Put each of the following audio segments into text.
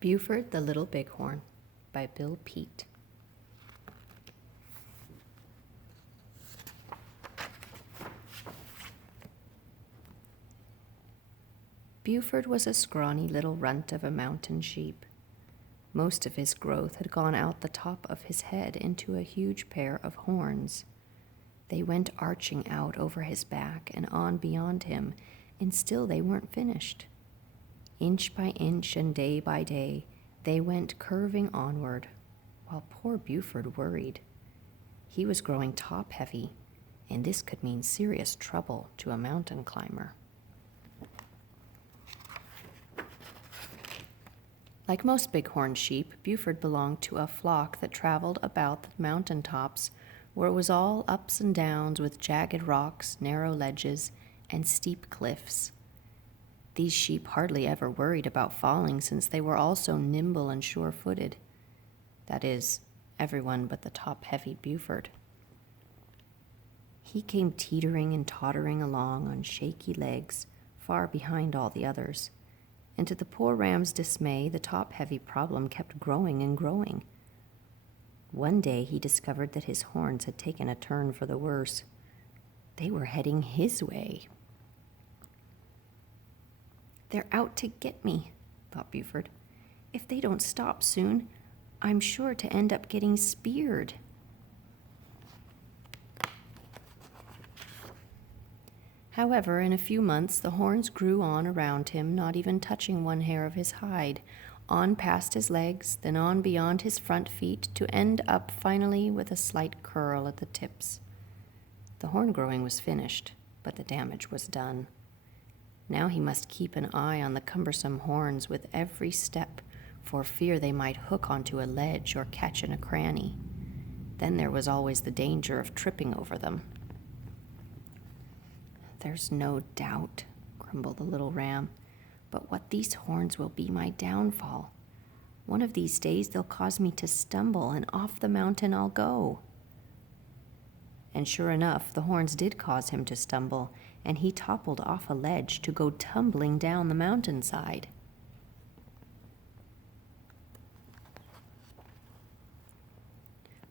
Buford the Little Bighorn by Bill Peet. Buford was a scrawny little runt of a mountain sheep. Most of his growth had gone out the top of his head into a huge pair of horns. They went arching out over his back and on beyond him, and still they weren't finished. Inch by inch and day by day, they went curving onward, while poor Buford worried. He was growing top-heavy, and this could mean serious trouble to a mountain climber. Like most bighorn sheep, Buford belonged to a flock that traveled about the mountain tops, where it was all ups and downs with jagged rocks, narrow ledges, and steep cliffs. These sheep hardly ever worried about falling, since they were all so nimble and sure-footed. That is, everyone but the top-heavy Buford. He came teetering and tottering along on shaky legs, far behind all the others. And to the poor ram's dismay, the top-heavy problem kept growing and growing. One day he discovered that his horns had taken a turn for the worse. They were heading his way. "They're out to get me," thought Buford. "If they don't stop soon, I'm sure to end up getting speared." However, in a few months, the horns grew on around him, not even touching one hair of his hide, on past his legs, then on beyond his front feet, to end up finally with a slight curl at the tips. The horn growing was finished, but the damage was done. Now he must keep an eye on the cumbersome horns with every step, for fear they might hook onto a ledge or catch in a cranny. Then there was always the danger of tripping over them. "There's no doubt," grumbled the little ram, "but what these horns will be my downfall. One of these days they'll cause me to stumble, and off the mountain I'll go." And sure enough, the horns did cause him to stumble, and he toppled off a ledge to go tumbling down the mountainside.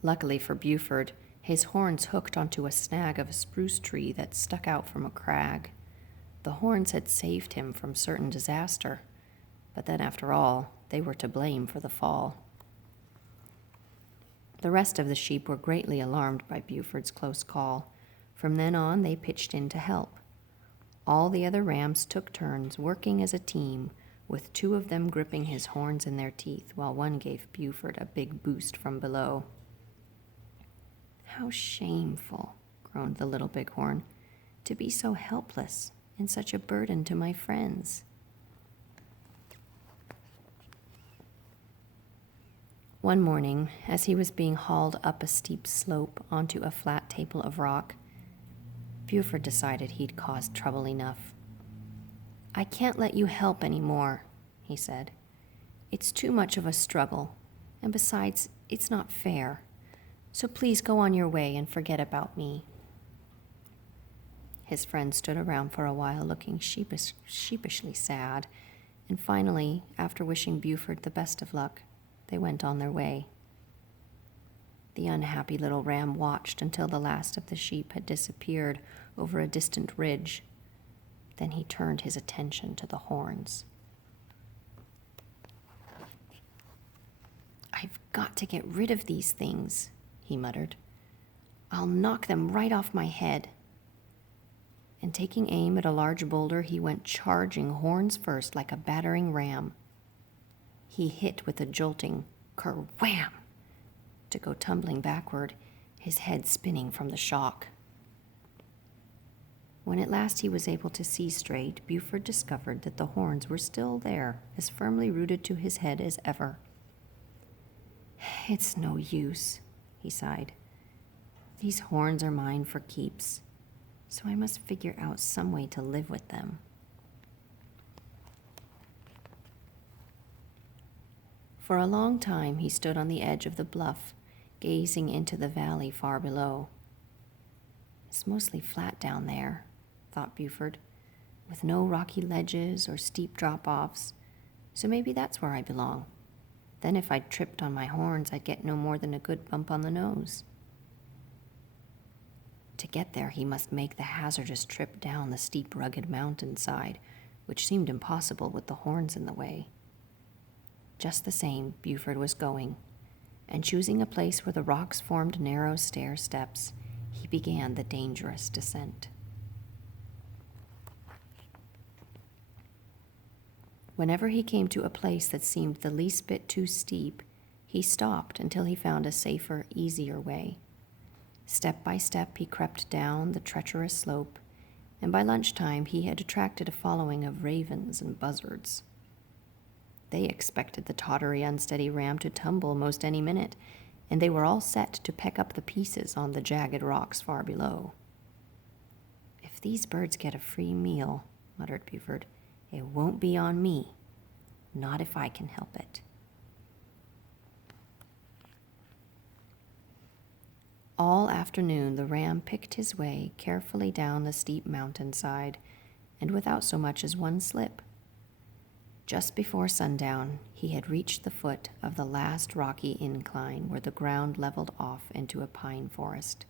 Luckily for Buford, his horns hooked onto a snag of a spruce tree that stuck out from a crag. The horns had saved him from certain disaster, but then after all, they were to blame for the fall. The rest of the sheep were greatly alarmed by Buford's close call. From then on, they pitched in to help. All the other rams took turns working as a team, with two of them gripping his horns in their teeth, while one gave Buford a big boost from below. "How shameful," groaned the little bighorn, "to be so helpless and such a burden to my friends." One morning, as he was being hauled up a steep slope onto a flat table of rock, Buford decided he'd caused trouble enough. "I can't let you help any more," he said. "It's too much of a struggle, and besides, it's not fair. So please go on your way and forget about me." His friends stood around for a while looking sheepishly sad, and finally, after wishing Buford the best of luck, they went on their way. The unhappy little ram watched until the last of the sheep had disappeared over a distant ridge. Then he turned his attention to the horns. "I've got to get rid of these things," he muttered. "I'll knock them right off my head." And taking aim at a large boulder, he went charging horns first like a battering ram. He hit with a jolting kerwham to go tumbling backward, his head spinning from the shock. When at last he was able to see straight, Buford discovered that the horns were still there, as firmly rooted to his head as ever. "It's no use," he sighed. "These horns are mine for keeps, so I must figure out some way to live with them." For a long time he stood on the edge of the bluff, gazing into the valley far below. "It's mostly flat down there," thought Buford, "with no rocky ledges or steep drop-offs, so maybe that's where I belong, Then if I tripped on my horns, I'd get no more than a good bump on the nose. To get there, he must make the hazardous trip down the steep, rugged mountainside, which seemed impossible with the horns in the way. Just the same, Buford was going, and choosing a place where the rocks formed narrow stair steps, he began the dangerous descent. Whenever he came to a place that seemed the least bit too steep, he stopped until he found a safer, easier way. Step by step, he crept down the treacherous slope, and by lunchtime he had attracted a following of ravens and buzzards. They expected the tottery, unsteady ram to tumble most any minute, and they were all set to peck up the pieces on the jagged rocks far below. "If these birds get a free meal," muttered Buford, "it won't be on me. Not if I can help it." All afternoon the ram picked his way carefully down the steep mountainside, and without so much as one slip. Just before sundown, he had reached the foot of the last rocky incline where the ground leveled off into a pine forest.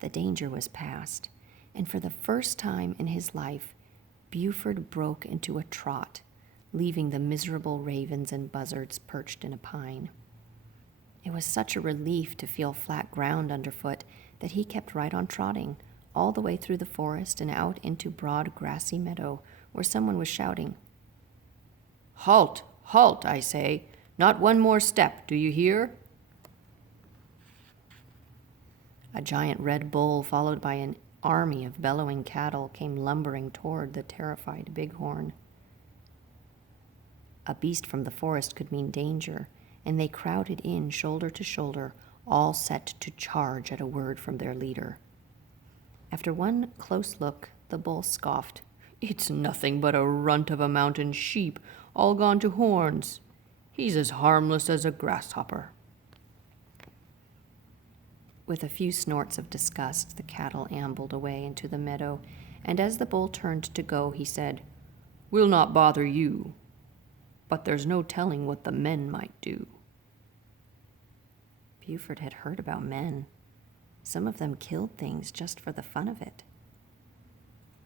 The danger was past, and for the first time in his life, Buford broke into a trot, leaving the miserable ravens and buzzards perched in a pine. It was such a relief to feel flat ground underfoot that he kept right on trotting, all the way through the forest and out into broad grassy meadow where someone was shouting, "Halt! Halt, I say! Not one more step, do you hear?" A giant red bull, followed by an army of bellowing cattle, came lumbering toward the terrified bighorn. A beast from the forest could mean danger, and they crowded in shoulder to shoulder, all set to charge at a word from their leader. After one close look, the bull scoffed, "It's nothing but a runt of a mountain sheep, all gone to horns. He's as harmless as a grasshopper." With a few snorts of disgust, the cattle ambled away into the meadow, and as the bull turned to go, he said, "We'll not bother you, but there's no telling what the men might do." Buford had heard about men. Some of them killed things just for the fun of it.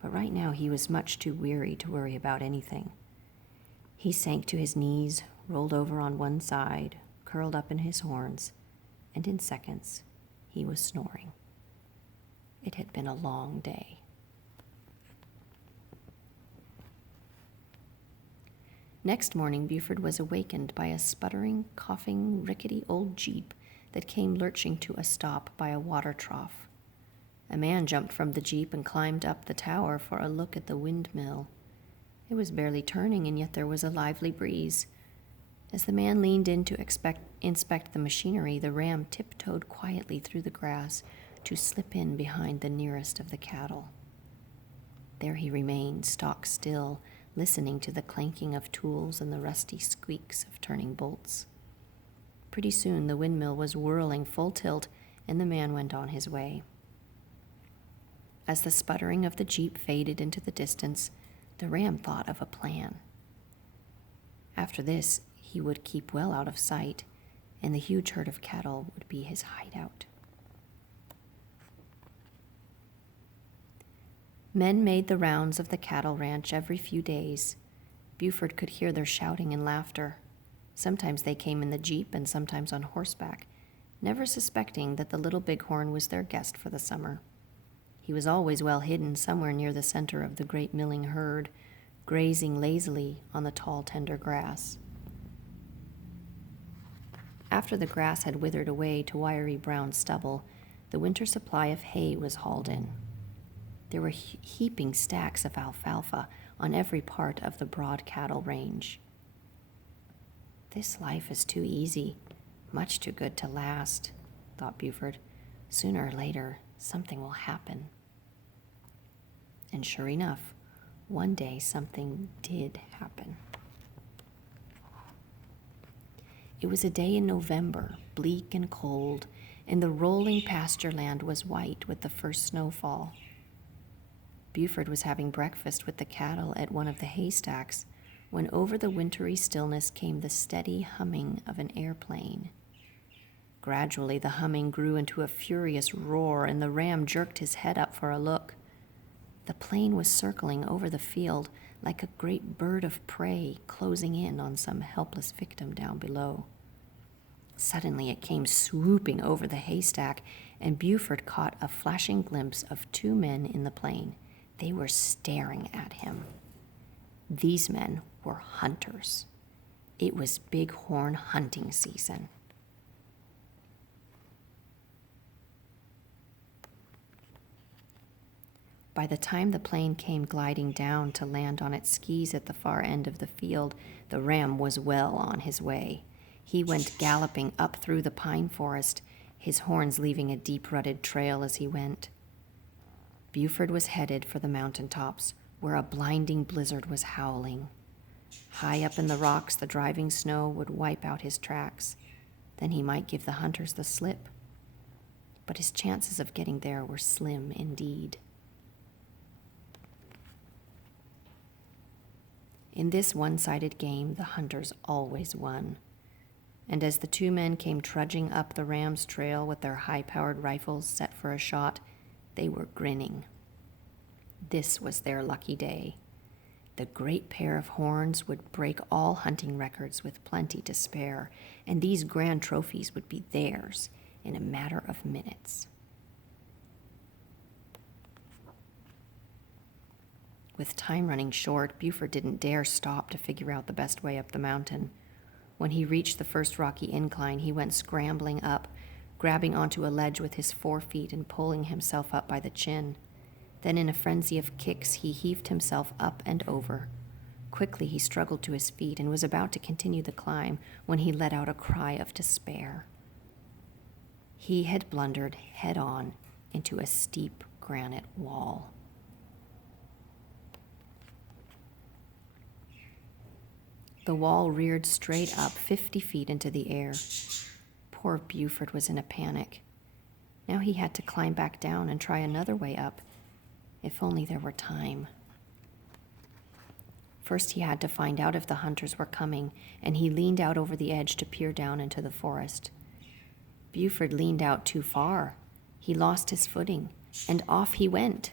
But right now he was much too weary to worry about anything. He sank to his knees, rolled over on one side, curled up in his horns, and in seconds he was snoring. It had been a long day. Next morning, Buford was awakened by a sputtering, coughing, rickety old jeep that came lurching to a stop by a water trough. A man jumped from the jeep and climbed up the tower for a look at the windmill. It was barely turning, and yet there was a lively breeze. As the man leaned in to inspect the machinery, the ram tiptoed quietly through the grass to slip in behind the nearest of the cattle. There he remained, stock still, listening to the clanking of tools and the rusty squeaks of turning bolts. Pretty soon the windmill was whirling full tilt, and the man went on his way. As the sputtering of the jeep faded into the distance, the ram thought of a plan. After this, he would keep well out of sight, and the huge herd of cattle would be his hideout. Men made the rounds of the cattle ranch every few days. Buford could hear their shouting and laughter. Sometimes they came in the jeep and sometimes on horseback, never suspecting that the little bighorn was their guest for the summer. He was always well hidden somewhere near the center of the great milling herd, grazing lazily on the tall, tender grass. After the grass had withered away to wiry brown stubble, the winter supply of hay was hauled in. There were heaping stacks of alfalfa on every part of the broad cattle range. "This life is too easy, much too good to last," thought Buford. "Sooner or later, something will happen." And sure enough, one day something did happen. It was a day in November, bleak and cold, and the rolling pasture land was white with the first snowfall. Buford was having breakfast with the cattle at one of the haystacks when over the wintry stillness came the steady humming of an airplane. Gradually, the humming grew into a furious roar, and the ram jerked his head up for a look. The plane was circling over the field like a great bird of prey closing in on some helpless victim down below. Suddenly, it came swooping over the haystack, and Buford caught a flashing glimpse of two men in the plane. They were staring at him. These men were hunters. It was bighorn hunting season. By the time the plane came gliding down to land on its skis at the far end of the field, the ram was well on his way. He went galloping up through the pine forest, his horns leaving a deep-rutted trail as he went. Buford was headed for the mountaintops, where a blinding blizzard was howling. High up in the rocks, the driving snow would wipe out his tracks. Then he might give the hunters the slip. But his chances of getting there were slim indeed. In this one-sided game, the hunters always won. And as the two men came trudging up the ram's trail with their high-powered rifles set for a shot, they were grinning. This was their lucky day. The great pair of horns would break all hunting records with plenty to spare, and these grand trophies would be theirs in a matter of minutes. With time running short, Buford didn't dare stop to figure out the best way up the mountain. When he reached the first rocky incline, he went scrambling up, grabbing onto a ledge with his 4 feet and pulling himself up by the chin. Then in a frenzy of kicks, he heaved himself up and over. Quickly he struggled to his feet and was about to continue the climb when he let out a cry of despair. He had blundered head-on into a steep granite wall. The wall reared straight up 50 feet into the air. Poor Buford was in a panic. Now he had to climb back down and try another way up. If only there were time. First he had to find out if the hunters were coming, and he leaned out over the edge to peer down into the forest. Buford leaned out too far. He lost his footing, and off he went.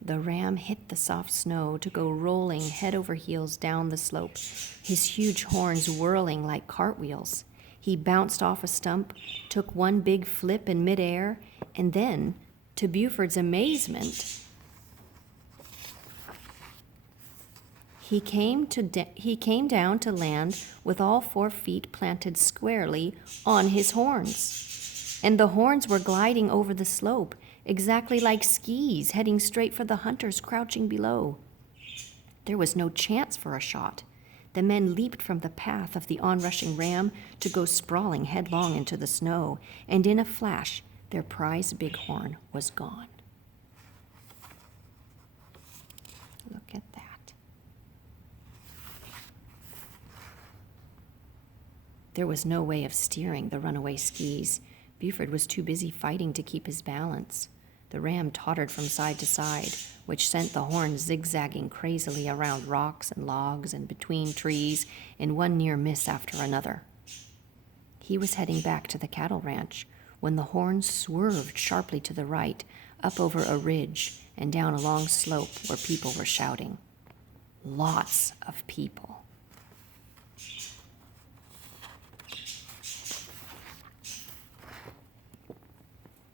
The ram hit the soft snow to go rolling head over heels down the slope, his huge horns whirling like cartwheels. He bounced off a stump, took one big flip in midair, and then, to Buford's amazement, he came down to land with all 4 feet planted squarely on his horns. And the horns were gliding over the slope, exactly like skis heading straight for the hunters crouching below. There was no chance for a shot. The men leaped from the path of the onrushing ram to go sprawling headlong into the snow, and in a flash, their prize bighorn was gone. Look at that. There was no way of steering the runaway skis. Buford was too busy fighting to keep his balance. The ram tottered from side to side, which sent the horns zigzagging crazily around rocks and logs and between trees in one near miss after another. He was heading back to the cattle ranch when the horns swerved sharply to the right, up over a ridge and down a long slope where people were shouting. Lots of people.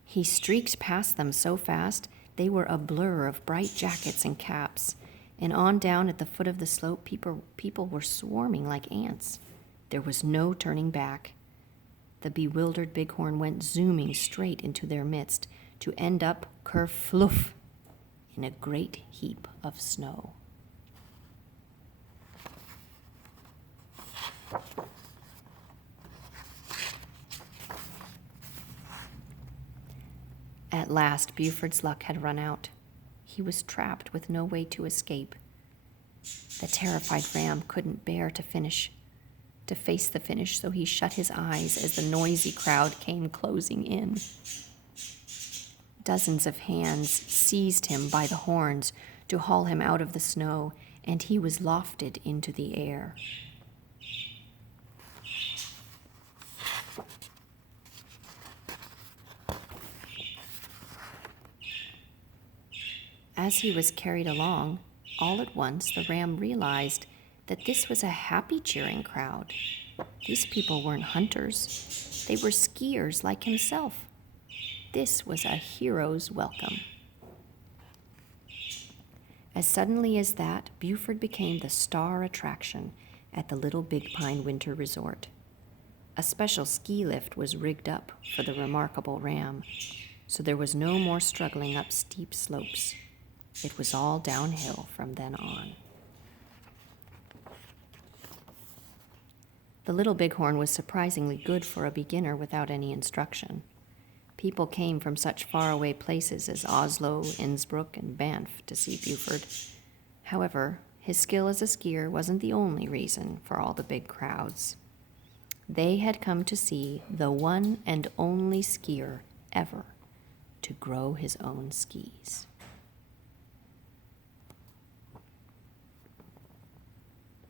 He streaked past them so fast they were a blur of bright jackets and caps, and on down at the foot of the slope people were swarming like ants. There was no turning back. The bewildered bighorn went zooming straight into their midst to end up kerfluff in a great heap of snow. At last, Buford's luck had run out. He was trapped with no way to escape. The terrified ram couldn't bear to face the finish, so he shut his eyes as the noisy crowd came closing in. Dozens of hands seized him by the horns to haul him out of the snow, and he was lofted into the air. As he was carried along, all at once the ram realized that this was a happy, cheering crowd. These people weren't hunters. They were skiers like himself. This was a hero's welcome. As suddenly as that, Buford became the star attraction at the Little Big Pine Winter Resort. A special ski lift was rigged up for the remarkable ram, so there was no more struggling up steep slopes. It was all downhill from then on. The Little Bighorn was surprisingly good for a beginner without any instruction. People came from such faraway places as Oslo, Innsbruck, and Banff to see Buford. However, his skill as a skier wasn't the only reason for all the big crowds. They had come to see the one and only skier ever to grow his own skis.